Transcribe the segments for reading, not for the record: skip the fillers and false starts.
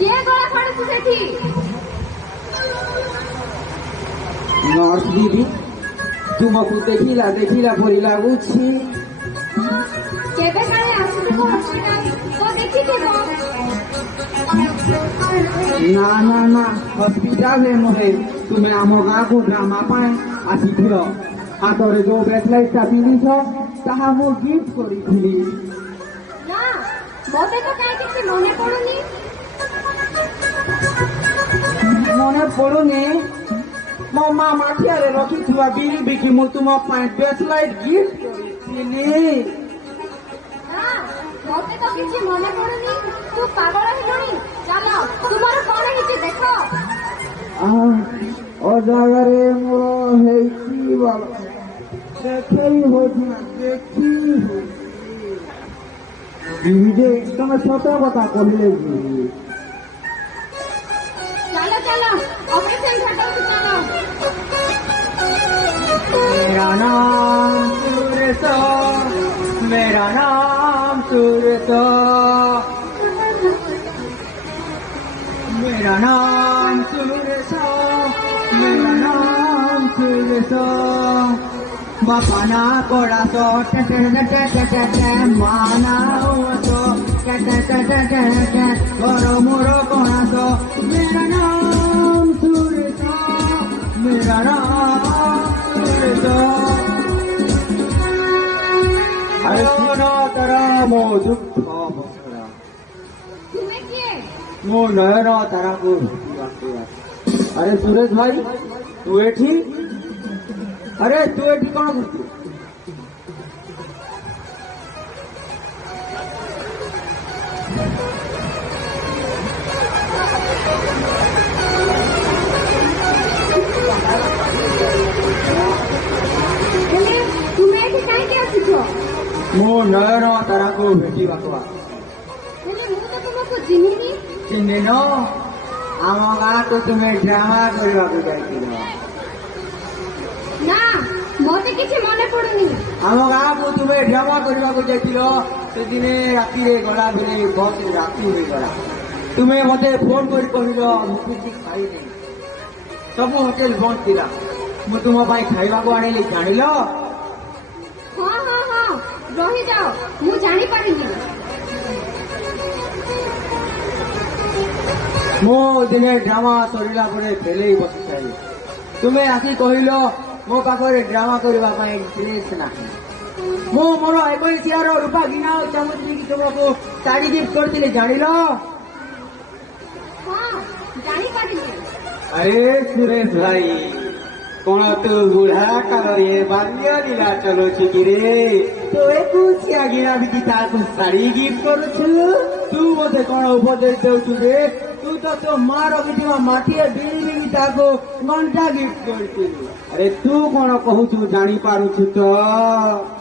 କିଏ ଗଳା ଫାଡୁଛୁ ସେଠି? ନର୍ସ ଦିଦି ତୁମକୁ ଦେଖିଲା ପରି ଲାଗୁଛି। କେବେ କାଳେ ଆସୁଥିବ ହସ୍ପିଟାଲ ତ ଦେଖିଥିବ। ନା ହସ୍ପିଟାଲରେ ନୁହେଁ, ତୁମେ ଆମ ଗାଁକୁ ଡ୍ରାମା ପାଇଁ ଆସିଥିଲ। ହାତରେ ଯୋଉ ବ୍ରେସଲେଟଟା ପିନ୍ଧିଛ ତାହା ମୁଁ ଗିଫ୍ଟ କରିଥିଲି। ନା ମୋତେ ତ କାହିଁ କିଛି ମନେ ପଡୁନି। ମନେ ପଡୁନି? ମୋ ମା ମାଠିଆରେ ରଖିଥିବା ବିରି ବିକି ମୁଁ ତୁମ ପାଇଁ ବ୍ରେସଲେଟ ଗିଫ୍ଟ କରିଥିଲି। ନା ମୋତେ ତ କିଛି ମନେ ପଡୁନି। ତୁ ପାଗଳ ହେଲୁଣି। ଚାଲ ତୁମର କଣ ହେଇଛି ଦେଖ। ଅଜାଗାରେ ମୋର ହେଇଛି ବାବା, ଦେଖେଇ ହଉଛି ନା ଦେଖି ହଉଛି। ତମେ ସତ କଥା କହିଲେ କି? ଚାଲ ଅପରେशन ଘାଟକୁ ଚାଲ। मेरा नाम सुरेश, मेरा नाम सुरेश, मेरा नाम सुरेश, मेरा नाम सुरेश। बापा ना कोड़ा सो माना तो घरो मोरो कोड़ा सो। मेरा नाम सुरेश, मेरा नाम सुरेश। अरे सुनो तारा मो दुख बसरा ତୁମେ କିଏ? मो नयन तारा को। अरे सुरेश भाई तू एठी? अरे तू एठी कौन करतु? ହେଲେ ତୁମେ ଏଠି କାହିଁକି ଆସିଛ? मो नयन तारा को भेटी बाकवा। ହେଲେ ମୁଁ ତ ତୁମକୁ ଚିହ୍ନିନି। चिन्हिन आम गाँ को तुम्हें ड्रामा करने को जाइथिल। ନା ମୋତେ କିଛି ମନେ ପଡୁନି। आम गाँ को तुम्हें ड्रामा करने को जाइथिल। से दिने राति रे गला बेले बहुत राति हो गला। तुम्हें मते फोन कर कहल मु किसी खाई नहीं, सब होटेल बंद थिला। मु तुम पाई खाइबा को आनिली जानिल। ହଁ ରହିଯାଅ, ମୁଁ ଜାଣିପାରିନି। मो दिने ड्रामा सरिला परे फेले बसी सारी। तुम्हें आसी कहल मो पाखरे ड्रामा करबा पाई ड्रेस नाही। मो मोर 21 रूपा गिना चामुंडी की तुमको साड़ी गिफ्ट करथिले जानिल। ହଁ ଜାଣିପାରିନି। अरे सुरेश भाई कौन तू बुढ़ा काले बालिया लीला चलो रे तो एकुचिया गिरा भी ताको साड़ी गिफ्ट करू। तू मते कौन उपदेश देउछु रे? तू तो मार बिटिमा माटिया बिड़ी भी ताको घंटा गिफ्ट करती। अरे तू कौन कहूछु जानी पारुछु तो?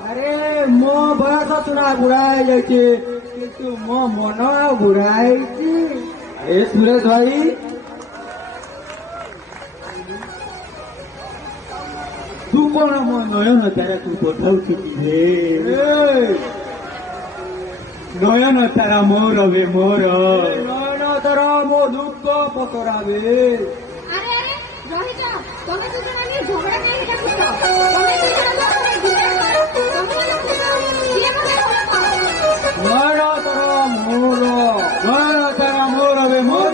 अरे मो बयस तुना बुढ़ाई जाइछे किंतु मो मन बुढ़ाई। अरे सुरेश भाई तू कौन मो नयन तारा तू पठाउछु रे? नयन तारा मोर बे मोर, नयन तारा मो दुख पतराबे। ଆରେ ରହିଯାଅ, ତମେ ଦୁଜଣ ନିଏ ଝଗଡ଼ା କାହିଁକି ଡାକୁଛ? ତମେ ଦୁଜଣ ଲୋକମାନେ ଝଗଡ଼ା କର, ତମେ କିଏ ମୋତେ ଭଲ ପାଅ? नयन तारा मोर, नयन तारा मोर बे मोर।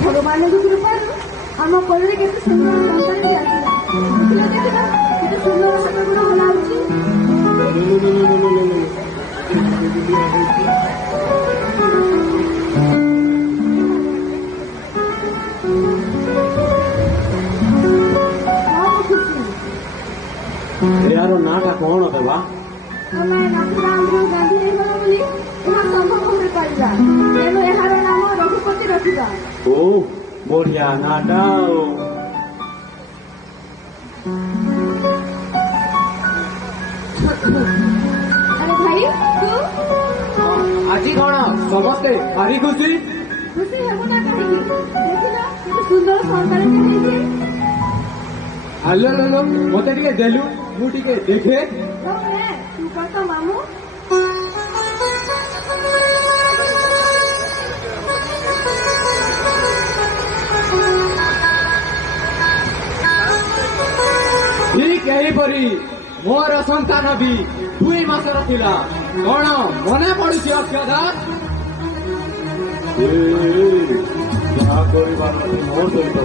ଭଗବାନଙ୍କ କୃପାରୁ ଆମ କୋଳରେ କେତେ ସୁନ୍ଦର ସନ୍ତାନଟି ଆସିଲା। ଦେଖିଲ କେତେ ସୁନ୍ଦର ହାତଗୁଣ ହଲାଉଛି। यार नाटा कौन देवा? ଆମେ ନାଥୁରାମରୁ ଗାନ୍ଧୀ ହେଇଗଲା ବୋଲି ଏହା ସମ୍ଭବ ହୋଇପାରିବା। ତେଣୁ ଏହାର ନାମ ରଘୁପତି ରଖିବା। ओ बढ़िया नाटा। ଆରେ ଭାଇ ତୁ ଆଜି କଣ ସମସ୍ତେ ଭାରି ଖୁସି? ଖୁସି ହେବ ନା କାହିଁକି? ଦେଖିଲ କେତେ ସୁନ୍ଦର ସନ୍ତାନଟେ ହେଇଛି। ଆଲୋ ଲୋ ମତେ ଟିକେ ଦେଲୁ, ମୁଁ ଟିକେ ଦେଖେ। ତୁ କଣ ତ ମାମୁଁ? ଠିକ୍ ଏହିପରି ମୋର ସନ୍ତାନ ବି 2 ମାସର ଥିଲା। କଣ ମନେ ପଡୁଛି ଅକ୍ଷୟ ଦାସ? ଯାହା କରିବାର ମୋ ସହିତ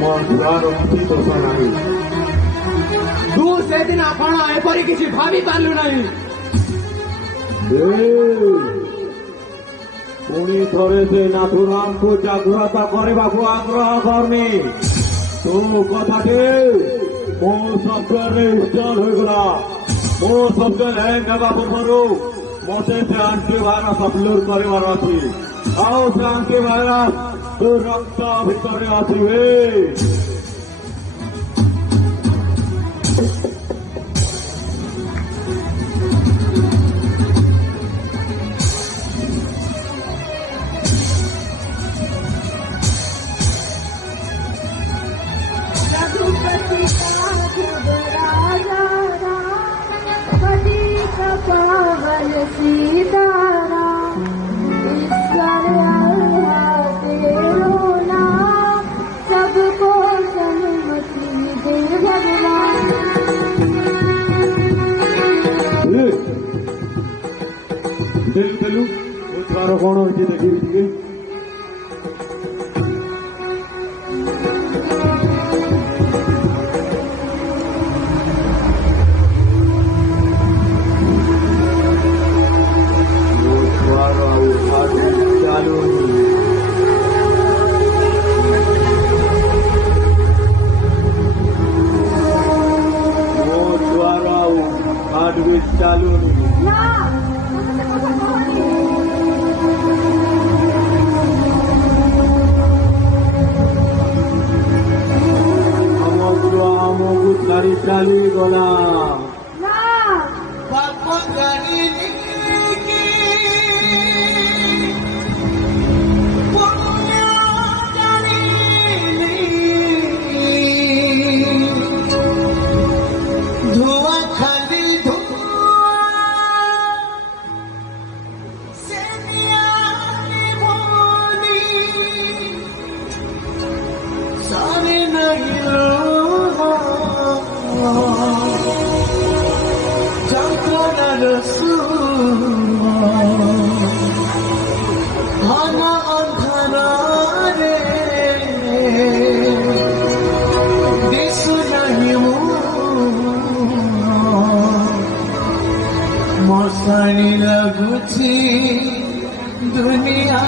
ମୋ ଛୁଆର କିଛି ଦୋଷ ନାହିଁ। ତୁ ସେଦିନ କଣ ଏପରି କିଛି ଭାବି ପାରିଲୁ ନାହିଁ? ପୁଣି ଥରେ ସେ ନାଥୁରାମକୁ ଜାଗ୍ରତ କରିବାକୁ ଆଗ୍ରହ କରନି। ତୋ କଥାଟି ମୋ ଶବ୍ଦରେ ଇଷ୍ଟଲ ହୋଇଗଲା। ମୋ ଶବ୍ଦ ଲ୍ୟାଣ୍ଡ ହେବା ପୂର୍ବରୁ ମତେ ସେ ଆଣ୍ଟିଭାଇରସ ଅପଲୋଡ କରିବାର ଅଛି। ଆଉ ସେ ଆଣ୍ଟିଭାଇରସ ତୋ ରକ୍ତ ଭିତରେ ଆସିବେ। रघुपति राघव राजा राम पति पावन सीताराम ईश्वर अल्लाह तेरो नाम सबको सन्मति दे भगवान। ଦେଲୁ ମୋ ଛୁଆର କଣ ହେଇଛି ଦେଖିବି ଟିକେ। ଚାଲୁନି ନା ମୋତେ ସେ କଥା କହନି। ଆମ ଛୁଆ ଆମକୁ ଛାଡ଼ି ଚାଲିଗଲା। ନା ବାପ ଜାଣିନି ଧୂଆ ଖାଲି सारे नहीं घन अन्धारे दिशु नहीं मशानी लगुची दुनिया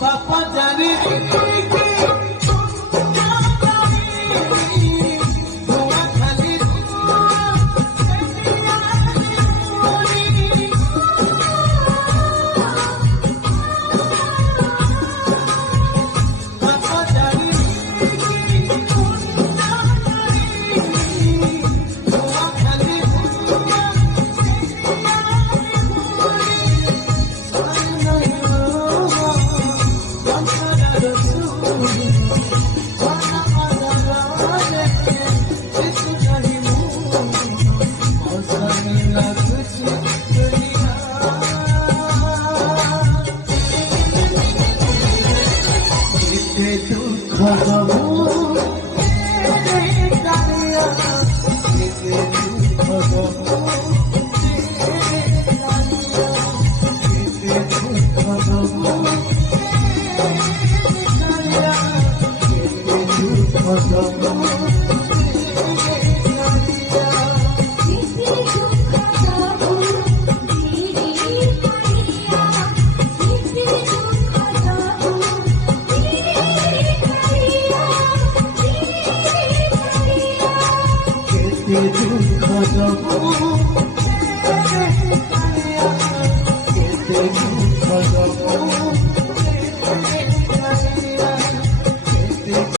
पापा जाने